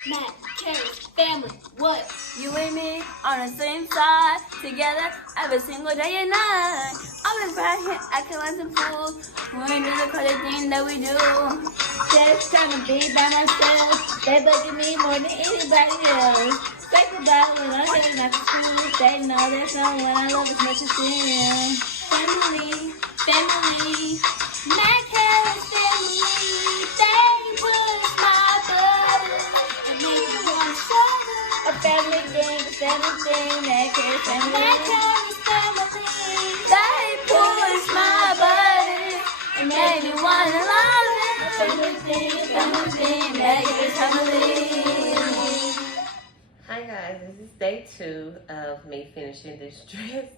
McHarris family, what? You and me on the same side, together every single day and night. I've been right here acting like some fool. We ain't do the crazy thing that we do. Just trying to be by myself. They look at me more than anybody else. Think about when I'm heading out to school. They know there's no one I love as much as them. Family, family, McHarris family. They push my buttons and make me want to shut up. A family thing, McHarris family. McHarris family. They push my buttons and make me wanna love it. Family thing, McHarris family. Hi guys, this is day 2 of me finishing this dress.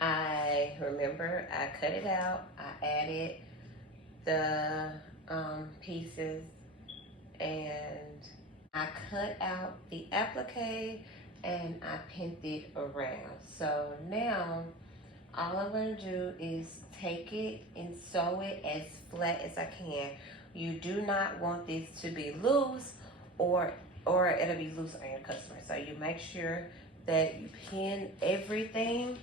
I remember I cut it out, I added the pieces, and I cut out the applique and I pinned it around. So now all I'm going to do is take it and sew it as flat as I can. You do not want this to be loose or it'll be loose on your customer. So you make sure that you pin everything.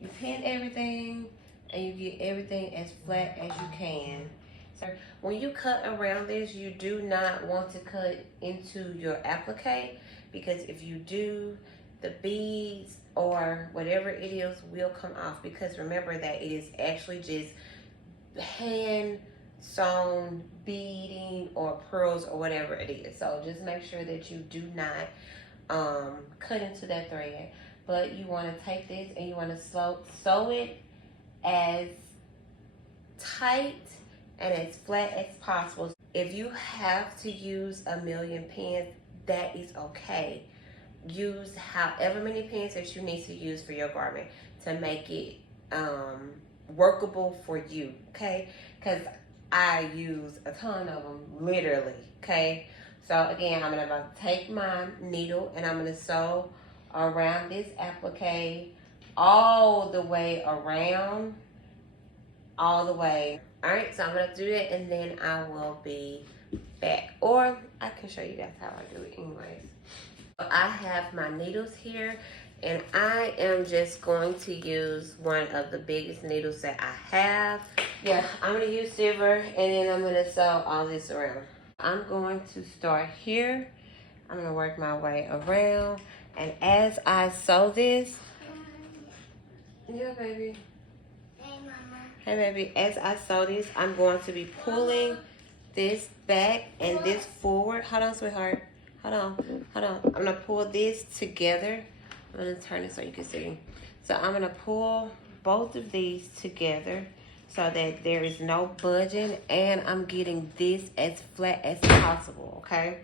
You pin everything and you get everything as flat as you can. So when you cut around this, you do not want to cut into your applique, because if you do, the beads or whatever it is will come off, because remember that it is actually just hand sewn beading or pearls or whatever it is. So just make sure that you do not cut into that thread. But you want to take this and you want to sew it as tight and as flat as possible. If you have to use a million pins, that is okay. Use however many pins that you need to use for your garment to make it workable for you, okay? Because I use a ton of them, literally, okay? So again, I'm going to take my needle and I'm going to sew around this applique all the way around, all the way. All right, so I'm going to do that and then I will be back. Or I can show you guys how I do it anyways. I have my needles here and I am just going to use one of the biggest needles that I have. Yeah, I'm going to use silver and then I'm going to sew all this around. I'm going to start here. I'm going to work my way around, and as I sew this, yeah baby. Hey mama. Hey baby, as I sew this, I'm going to be pulling this back and this forward. Hold on, sweetheart. Hold on. I'm going to pull this together. I'm going to turn it so you can see. So I'm going to pull both of these together so that there is no budging, and I'm getting this as flat as possible, okay?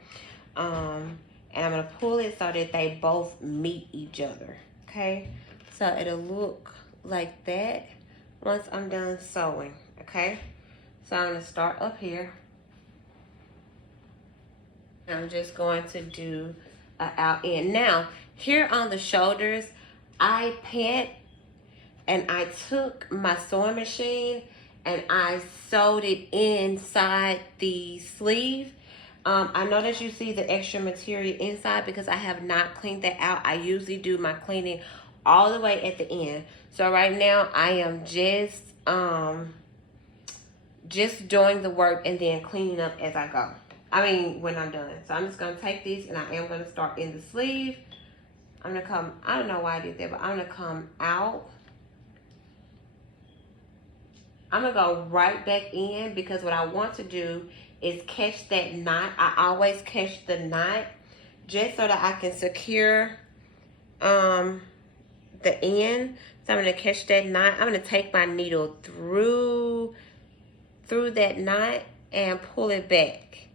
And I'm going to pull it so that they both meet each other, okay? So it'll look like that once I'm done sewing, okay? So I'm going to start up here. I'm just going to do an out end. Now, here on the shoulders, I pinned and I took my sewing machine and I sewed it inside the sleeve. I know that you see the extra material inside because I have not cleaned that out. I usually do my cleaning all the way at the end. So right now I am just doing the work and then cleaning up as I go. I mean, when I'm done. So I'm just going to take this and I am going to start in the sleeve. I'm going to come, I don't know why I did that, but I'm going to come out. I'm going to go right back in because what I want to do is catch that knot. I always catch the knot just so that I can secure the end. So I'm going to catch that knot. I'm going to take my needle through that knot and pull it back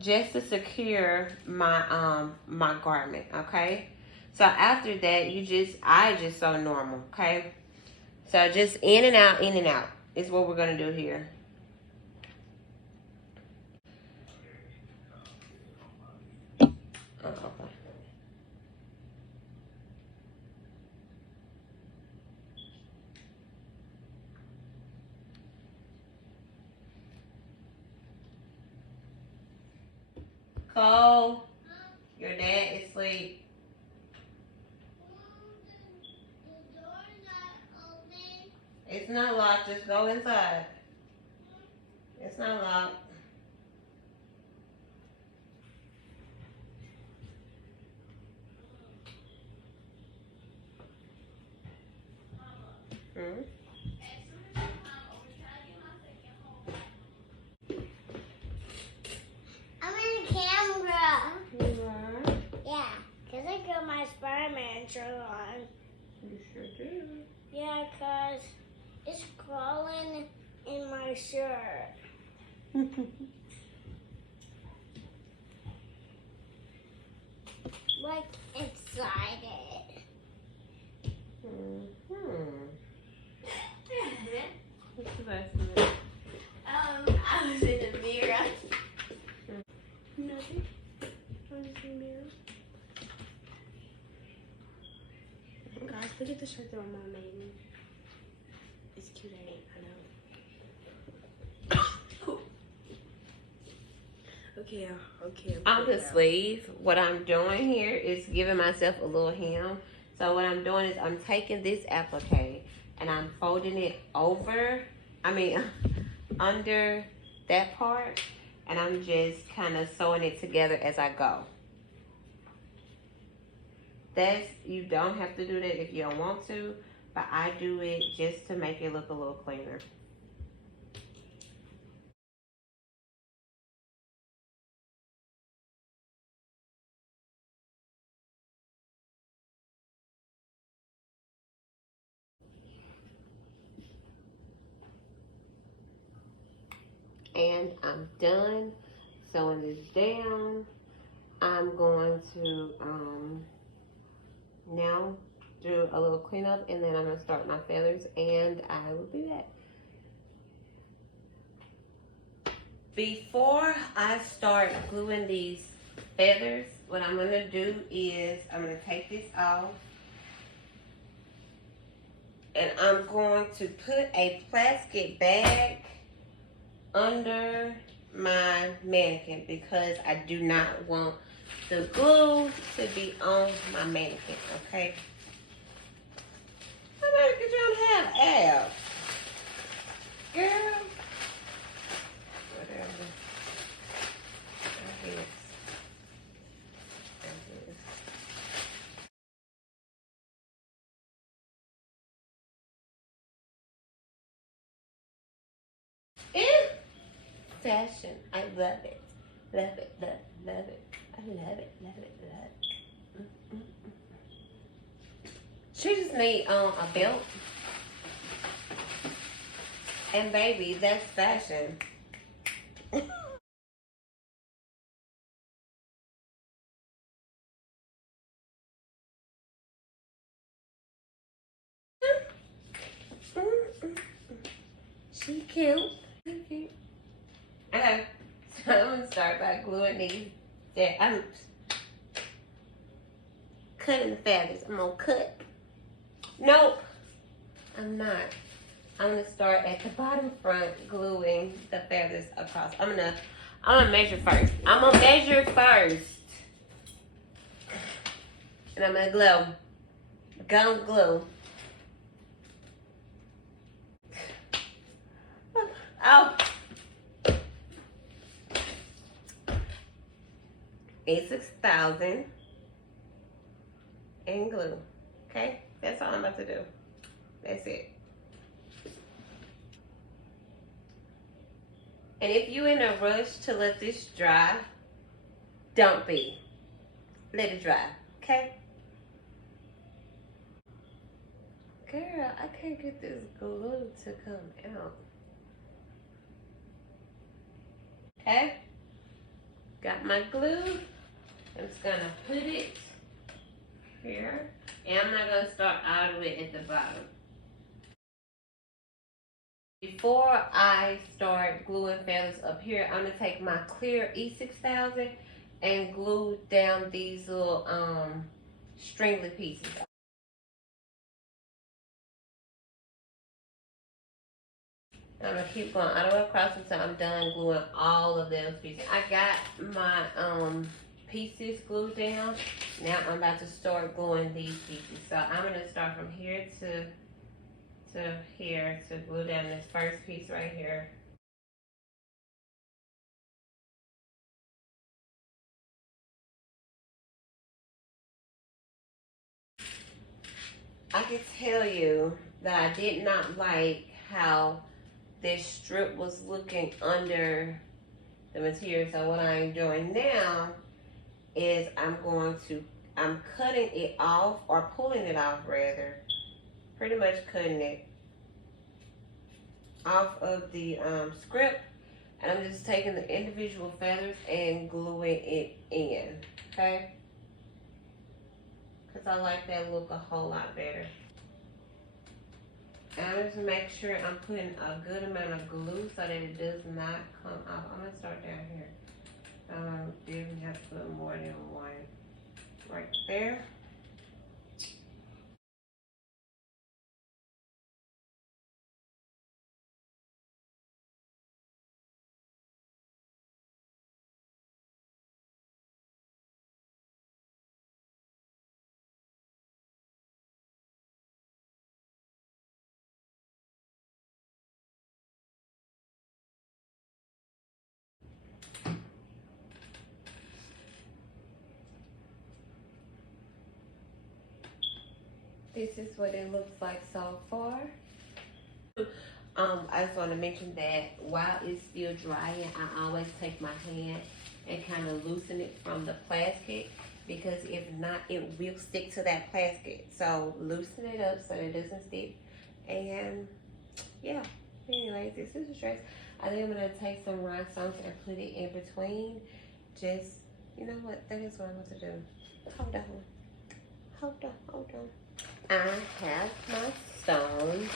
just to secure my my garment, okay? So after that, I just sew normal, okay? So just in and out is what we're going to do here. Okay. Cole, your dad is asleep. The door not open. It's not locked. Just go inside. It's not locked. Hmm? I'm in the camera. You are? Yeah, because I got my Spider-Man shirt on. You sure do. Yeah, because it's crawling in my shirt. Like inside it. What's the best of it? I was in the mirror. Nothing. I was in the mirror. Guys, look at the shirt that my mom made me. It's cute, ain't it? I know. Okay, okay. On the sleeve, what I'm doing here is giving myself a little hem. So what I'm doing is I'm taking this applique and I'm folding it over, under that part, and I'm just kind of sewing it together as I go. You don't have to do that if you don't want to, but I do it just to make it look a little cleaner. And I'm done sewing this down. I'm going to now do a little cleanup, and then I'm gonna start my feathers, and I will be back. Before I start gluing these feathers, what I'm gonna do is I'm gonna take this off, and I'm going to put a plastic bag under my mannequin because I do not want the glue to be on my mannequin, okay? How about you don't have abs? Girl. Whatever. I guess. Fashion. I love it. Love it, love it. I love it, love it, love it. She just need a belt. And baby, that's fashion. She cute. She cute. Okay, so I'm gonna start by gluing these. I'm cutting the feathers. I'm gonna cut. Nope, I'm not. I'm gonna start at the bottom front, gluing the feathers across. I'm gonna measure first. I'm gonna measure first, and I'm gonna glue. Gum glue. Oh. 86,000 and glue. Okay, that's all I'm about to do. That's it. And if you're in a rush to let this dry, don't be. Let it dry, okay? Girl, I can't get this glue to come out. Okay? Got my glue. I'm just gonna put it here. And I'm not gonna start all the way at the bottom. Before I start gluing feathers up here, I'm gonna take my clear E6000 and glue down these little stringly pieces. I'm gonna keep going all the way across until I'm done gluing all of those pieces. I got my pieces glued down. Now I'm about to start gluing these pieces. So I'm gonna start from here to here to glue down this first piece right here. I can tell you that I did not like how this strip was looking under the material. So what I'm doing now is I'm cutting it off, or pulling it off rather, pretty much cutting it off of the script, and I'm just taking the individual feathers and gluing it in, okay? Because I like that look a whole lot better. And I'm just make sure I'm putting a good amount of glue so that it does not come off. I'm gonna start down here. Definitely have to put more than one right there. This is what it looks like so far. I just want to mention that while it's still drying, I always take my hand and kind of loosen it from the plastic, because if not, it will stick to that plastic. So loosen it up so it doesn't stick. And yeah, anyways, this is a dress. I think I'm gonna take some rhinestones and put it in between. Just, you know what, that is what I'm going to do. Hold on, hold on, hold on. I have my stones.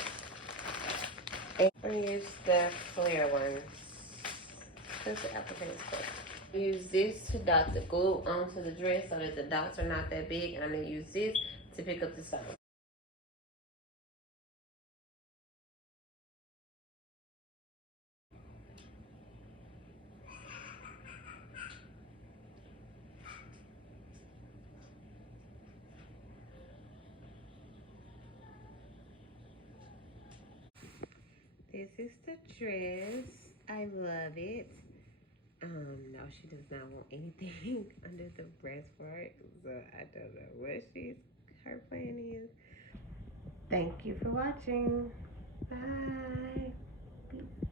I'm gonna use the clear ones. This is the appliqué stuff. Use this to dot the glue onto the dress so that the dots are not that big, and I'm gonna use this to pick up the stone. This is the dress. I love it. No, she does not want anything under the breast part, so I don't know what her plan is. Thank you for watching. Bye. Peace.